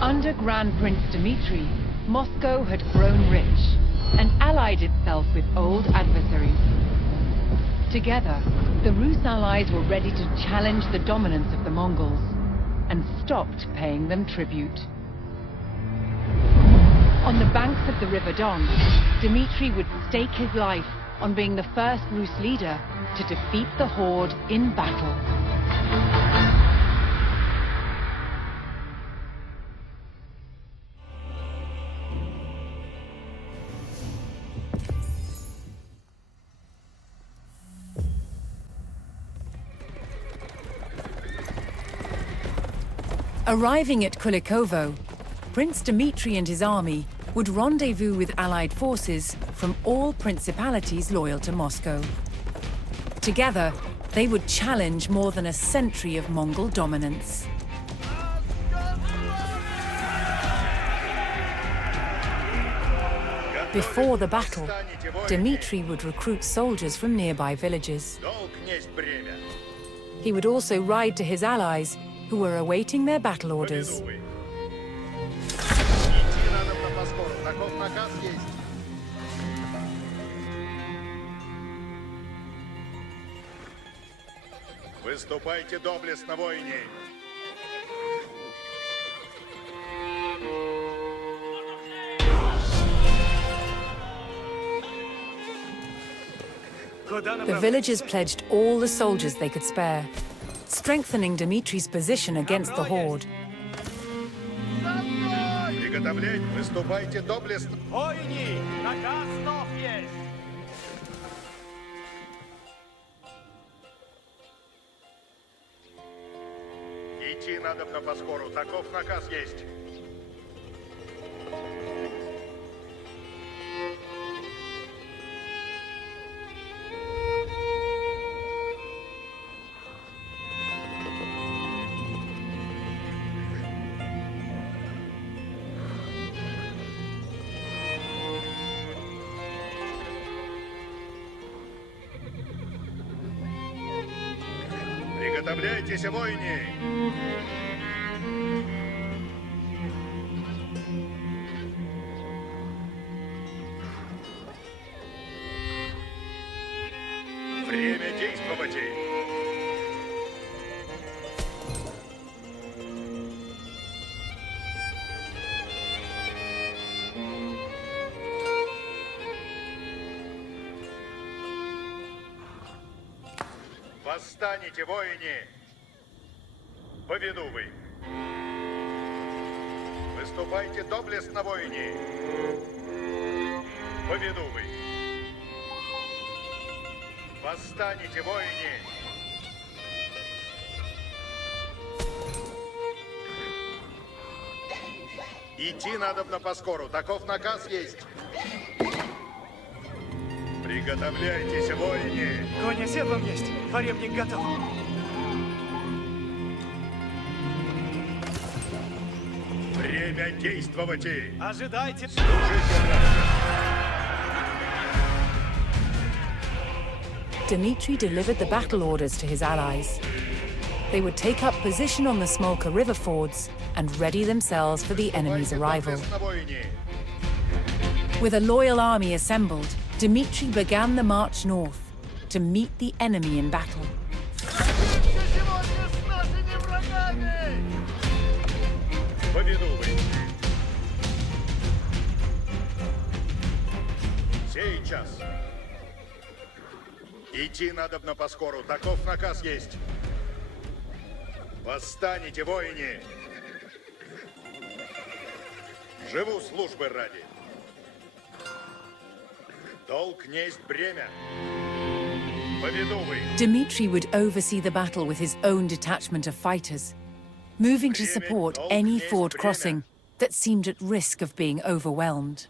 Under Grand Prince Dmitry, Moscow had grown rich and allied itself with old adversaries. Together, the Rus allies were ready to challenge the dominance of the Mongols and stopped paying them tribute. On the banks of the River Don, Dmitry would stake his life on being the first Rus leader to defeat the Horde in battle. Arriving at Kulikovo, Prince Dmitry and his army would rendezvous with allied forces from all principalities loyal to Moscow. Together, they would challenge more than a century of Mongol dominance. Before the battle, Dmitry would recruit soldiers from nearby villages. He would also ride to his allies, who were awaiting their battle orders. Выступайте доблестно, воине! The villagers pledged all the soldiers they could spare, strengthening Dmitry's position against the Horde. Приготовлять, выступайте доблестно! Воини, наказ снов есть! Идти надобно по скору, таков наказ есть. Приготовляйтесь, воины! Время действовать! Восстанете, воине! Поведу вы! Выступайте доблестно, воине! Поведу вы! Восстанете, воине! Идти надобно поскору, таков наказ есть. Приготовляйтесь, воине! Конь оседлан есть, фаремник готов. Время действовать! Ожидайте! Dmitry delivered the battle orders to his allies. They would take up position on the Smolka river fords and ready themselves for the enemy's arrival. With a loyal army assembled, Dmitry began the march north to meet the enemy in battle. Сейчас. Идти надобно поскору, таков наказ есть. Восстанете, воине! Живу службы ради. Долг несть бремя. Поведу вы. Dmitry would oversee the battle with his own detachment of fighters, moving to support any ford crossing that seemed at risk of being overwhelmed.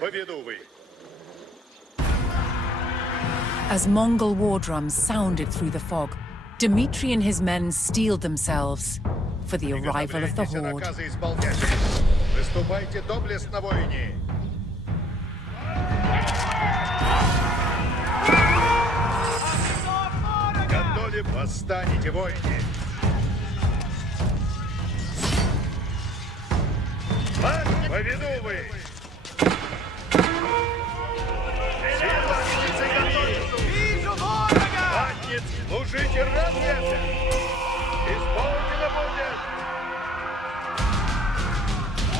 Поведу вы. As Mongol war drums sounded through the fog, Dmitry and his men steeled themselves for the arrival of the Horde. Выступайте доблестно, воине! Готовы? Восстанете, воины! Повинувы! Силовницы готовятся! Вижу ворога! Матниц, служите равнете! Исполнено будет!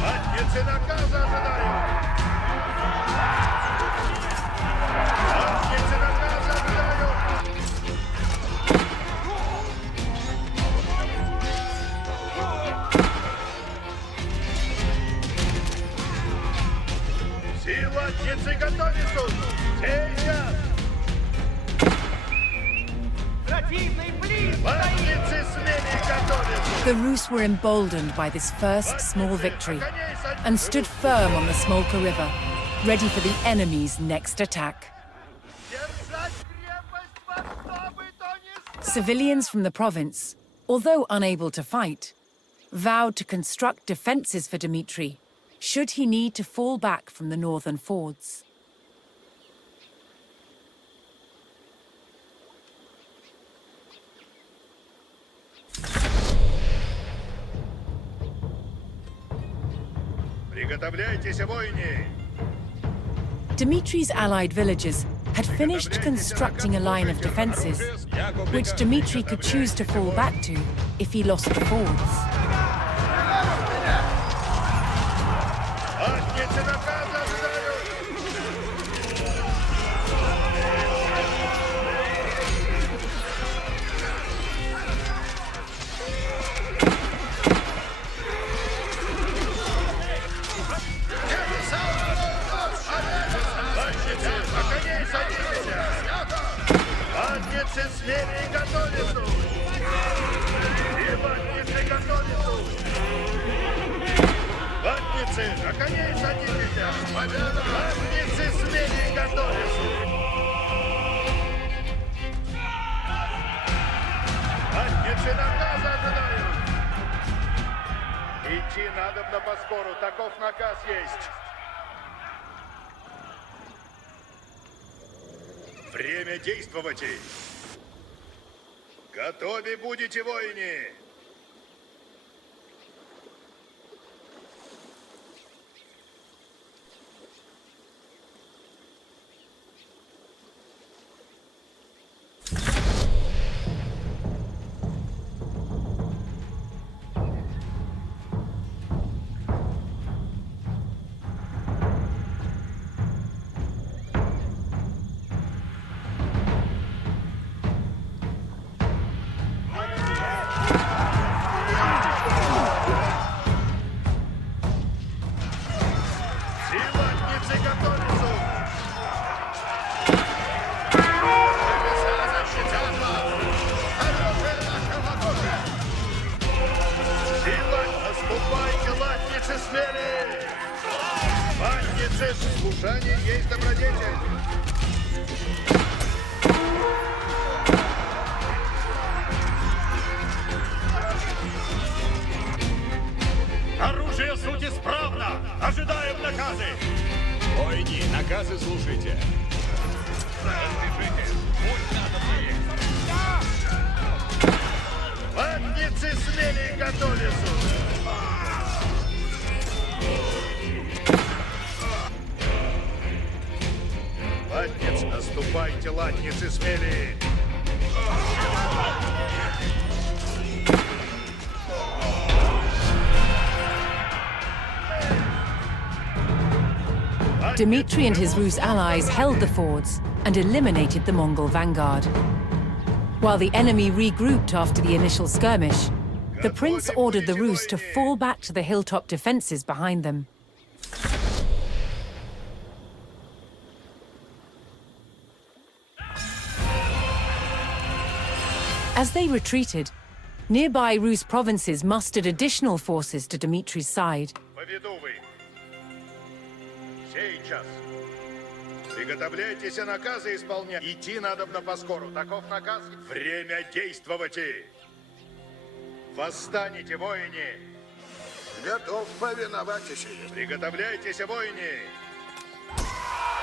Матницы наказа ожидают! Матницы наказа ожидают! Силовницы готовятся! Сейчас! Противный близко! Матницы смели готовятся! The Rus were emboldened by this first small victory and stood firm on the Smolka River, ready for the enemy's next attack. Держать крепость во что бы то ни стало! Civilians from the province, although unable to fight, vowed to construct defenses for Dmitry should he need to fall back from the northern fords. Приготовляйтесь, воины! Dmitry's allied villagers had finished constructing a line of defenses, which Dmitry could choose to fall back to if he lost the fords. Матницы наказа ожидают! Матницы, на коней садитесь! Матницы смели и готовятся! И матницы готовятся! Матницы, на коней садитесь! Матницы смели и готовятся! Матницы наказа ожидают! Идти надобно поскору, таков наказ есть! Время действовать! Готовы будете, воины! Силовницы готовятся! Сила, наступайте, латницы смели! Матницы, слушание есть добродетель! Оружие суть исправно! Ожидаем наказы! Войни, наказы слушайте. Разрешите! Пусть надо поехать! Матницы смели и готовятся! Латниц, наступайте, латницы смели! Dmitry and his Rus allies held the fords and eliminated the Mongol vanguard. While the enemy regrouped after the initial skirmish, the prince ordered the Rus to fall back to the hilltop defenses behind them. As they retreated, nearby Rus provinces mustered additional forces to Dmitry's side. Повидувы! Сейчас! Приготовляйтесь наказы исполнять. Идти надобно поскору. Таков наказ. Время действовать! Восстанете, воины! Готов повиноваться сие. Приготовляйтесь, воины!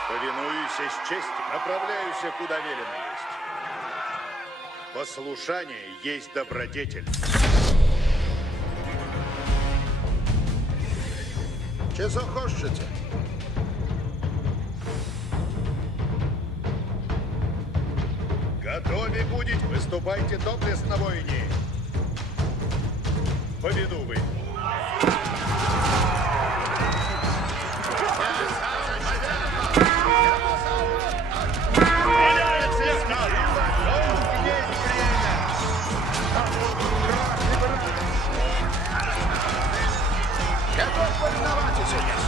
Повинуюсь с честью, направляюсь, куда велено есть. Послушание есть добродетель. Чи захочете? Готовы будете? Выступайте доблестно, воине. Поведу вы. Готов повиноваться, сейчас.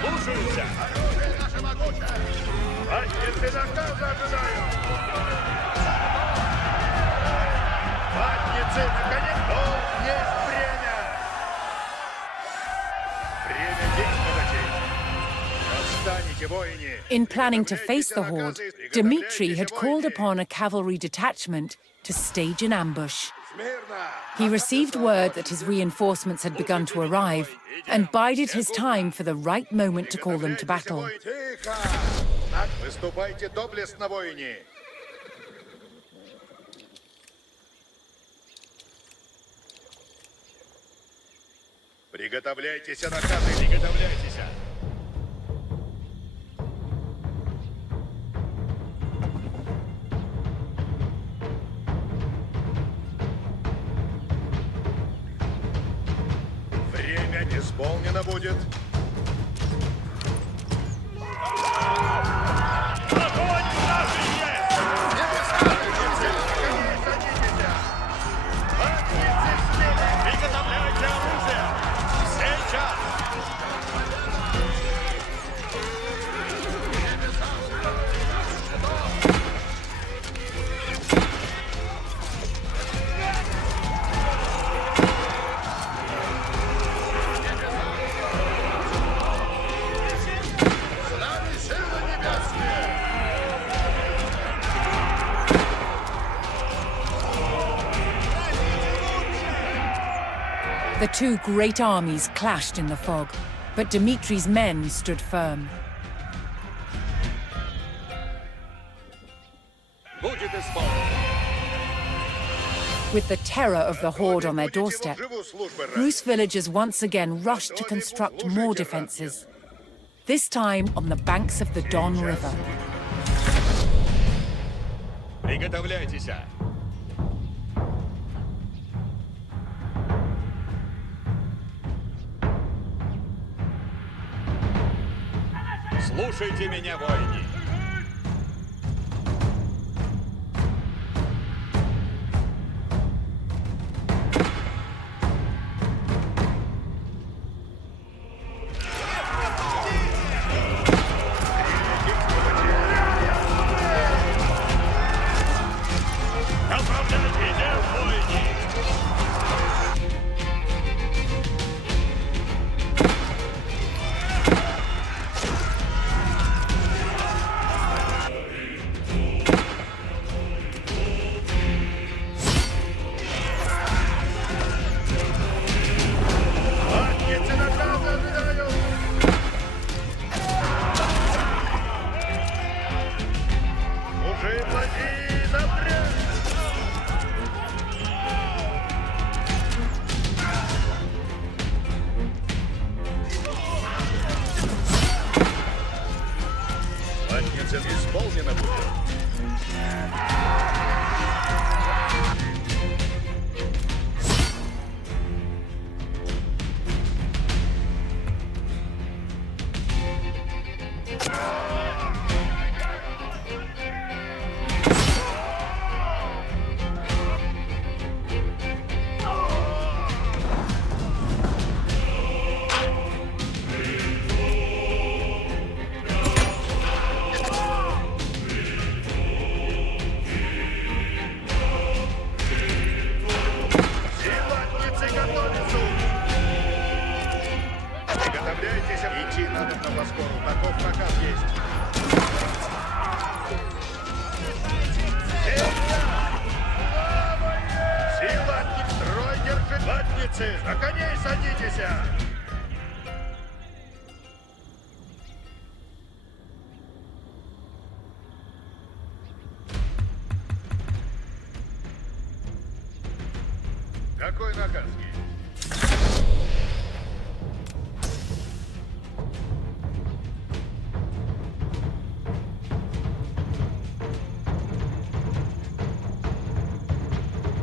Слушаюся. Оружие наше могучее. Подняться наказа ожидаю. Подняться на коне. Долг есть время. Время действовать. Восстанете, воине. In planning to face the horde, Dmitri had called upon a cavalry detachment to stage an ambush. He received word that his reinforcements had begun to arrive and bided his time for the right moment to call them to battle. Тихо! Выступайте доблестно, воине. Приготовляйтесь, наказы, приготовляйтесь. Время исполнено будет. Огонь в нашей Приготовляйте оружие. Сейчас. The two great armies clashed in the fog, but Dmitri's men stood firm. Будет исполнено. With the terror of the horde on their doorstep, Rus villagers once again rushed to construct more defenses, this time on the banks of the Don River. Приготовляйтесь. Слушайте меня, воины. Направляйтесь, воины. Подняться наказа ожидаю. Уже влади запрет. Подняться исполнено будет. Силатницы готовятся. Приготовляйтесь, идти надо на Воскору. Таков наказ есть. Силатник, строй Латницы, на коней садитесь! Какой наказ есть?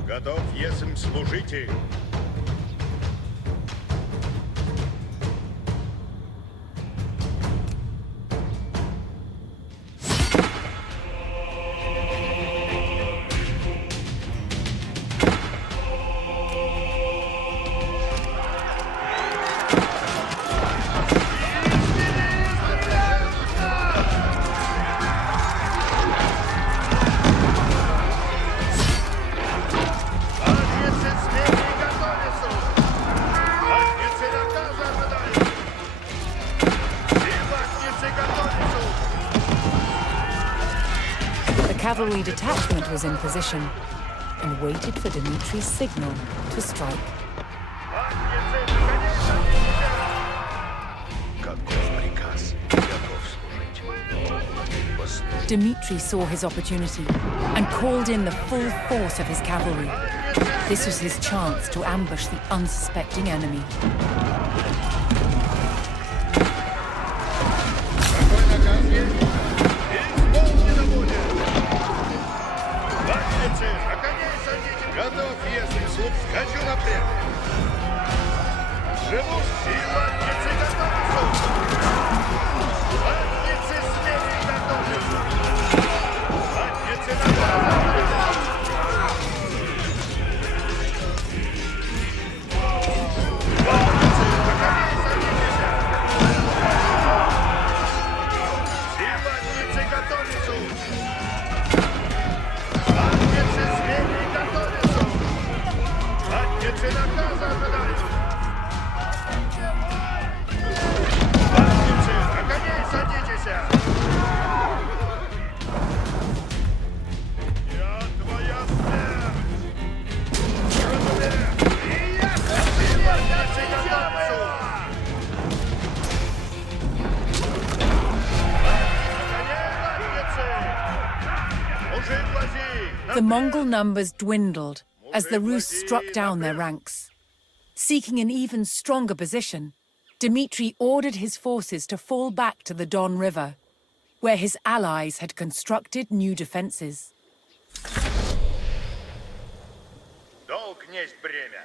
Готов, если служите. The cavalry detachment was in position and waited for Dimitri's signal to strike. Dimitri saw his opportunity and called in the full force of his cavalry. This was his chance to ambush the unsuspecting enemy. Готов, если слух, скачу напрямик. Живу, и латницы готовятся. Латницы смелее готовятся. Латницы готовятся. Латницы, на коней садитесь. И латницы готовятся. Латницы смелее готовятся. Латницы наказа ожидают. Латницы, на коней садитесь. Я твоя смерть. И я латницы готовятся. На коней латницы. Мужик глази. The Mongol numbers dwindled as the Rus struck down their ranks. Seeking an even stronger position, Dimitri ordered his forces to fall back to the Don River, where his allies had constructed new defenses. Долг несть бремя.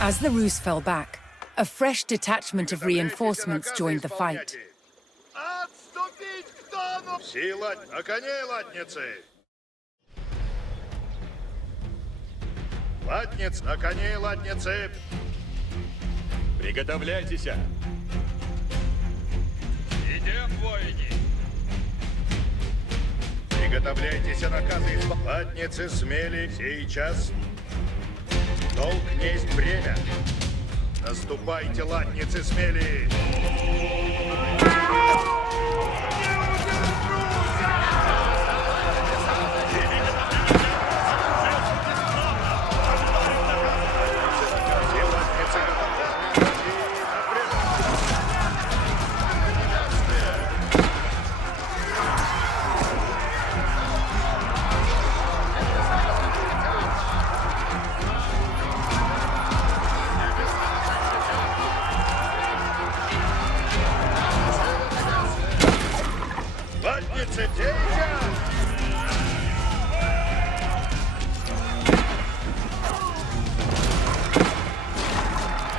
As the Rus fell back, a fresh detachment of reinforcements joined the fight. Отступить к Дону! Сила на коней, латницы! Латниц, на коней, латницы! Приготовляйтесь. Идем, воини. Приготовляйтесь, наказы. Латницы смели сейчас. Долг несть бремя. Наступайте, латницы смели. Латницы, сейчас!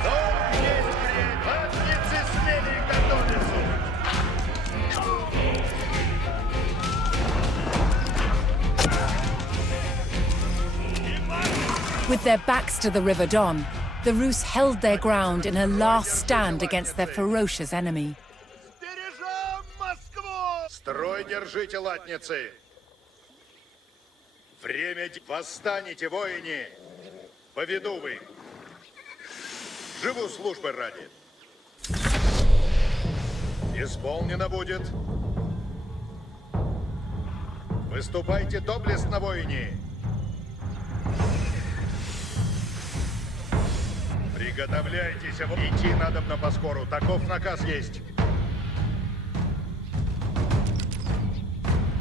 Долг несть бремя. Латницы смели готовятся. With their backs to the River Don, the Rus held their ground in a last stand against their ferocious enemy. Бережем Москву! Строй держите, латницы! Время восстанете, воини! Поведу вы! Живу службы ради! Исполнено будет! Выступайте доблестно, воини! Приготовляйтесь, идти надо на поскору. Таков наказ есть.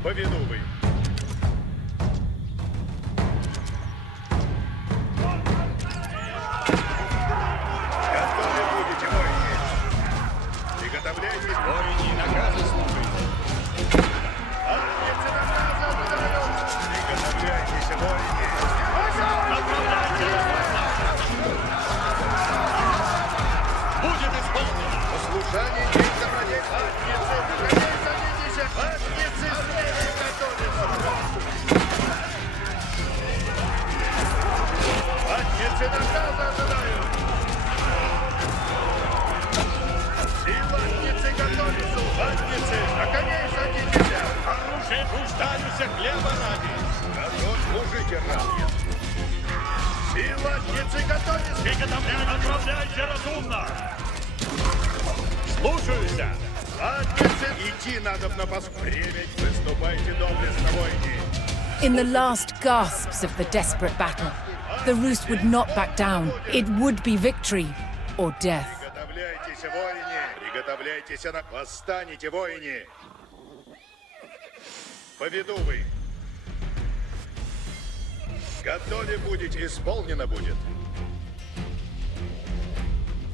Повинуй. Готовы будете, воины. Приготовляйтесь, Воини, наказы слушайте. Армейцы наказа ожидают. Приготовляйтесь, воины. Будет исполнено. Послушание есть добродетель. Армейцы, наконец, садитесь. Армейцы, смелее готовятся. Армейцы наказа ожидают. Силатницы готовятся. Армейцы, на коней садитесь. Оружие нуждаются хлеба ради. Готов служите, ранее. Силатницы готовятся. Приготовляйте, отправляйте разумно! Слушаюсь. Армейцы, идти надо на паск. Время, выступайте доблестно, воины. In the last gasps of the desperate battle, the Rus would not back down. It would be victory or death. Приготовляйтесь, воины! Приготовляйтесь, восстанете, воины! Поведу вы! Готове будете, исполнено будет.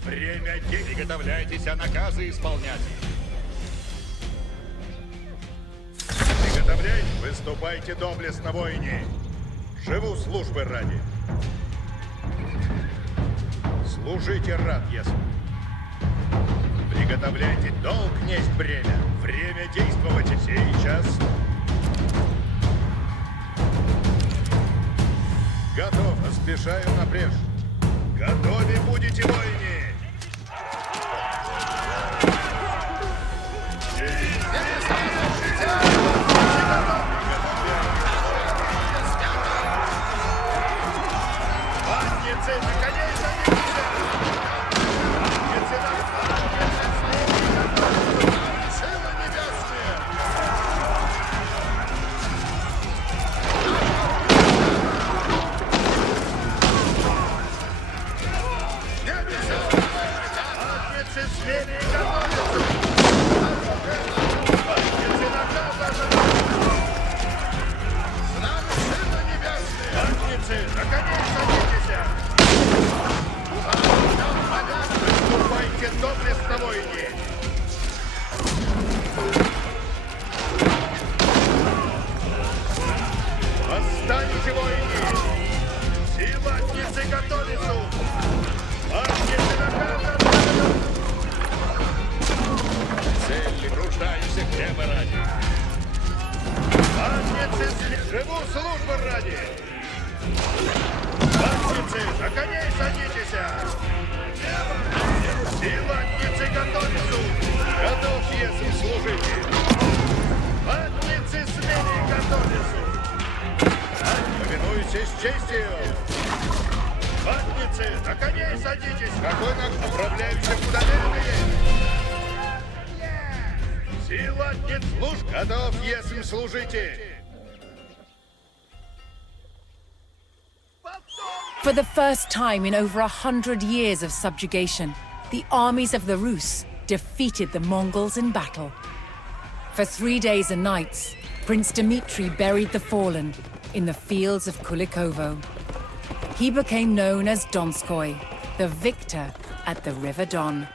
Время действий. Приготовляйтесь, наказы исполнять. Приготовляйтесь, выступайте доблестно, воины! Живу службы ради. Служите рад, если. Приготовляйте, долг несть бремя. Время действовать сейчас. Готов, поспешаю напрежь. Готовы будете, воины! Ватницы, наконец, садитесь! Ватницы, силы небесные! Ватницы, смелее готовятся! Ватницы, наказа силы небесные! Ватницы, наконец, садитесь! Выступайте доблестно, воины! Восстанете, воины! Силатницы готовятся! Армейцы наказа! Цель нуждаются хлеба ради. Армейцы, живу службу ради! Армейцы, на коней садитесь! Силатницы готовятся! Готов, если служите! Армейцы, смелее готовятся! Повинуйтесь честью! Ватницы, на коней садитесь! Какой направляемся куда верные! Силатниц, служ, готов, если служите! For the first time in over 100 years of subjugation, the armies of the Rus defeated the Mongols in battle. For 3 days and nights, Prince Dmitri buried the fallen in the fields of Kulikovo. He became known as Donskoy, the victor at the River Don.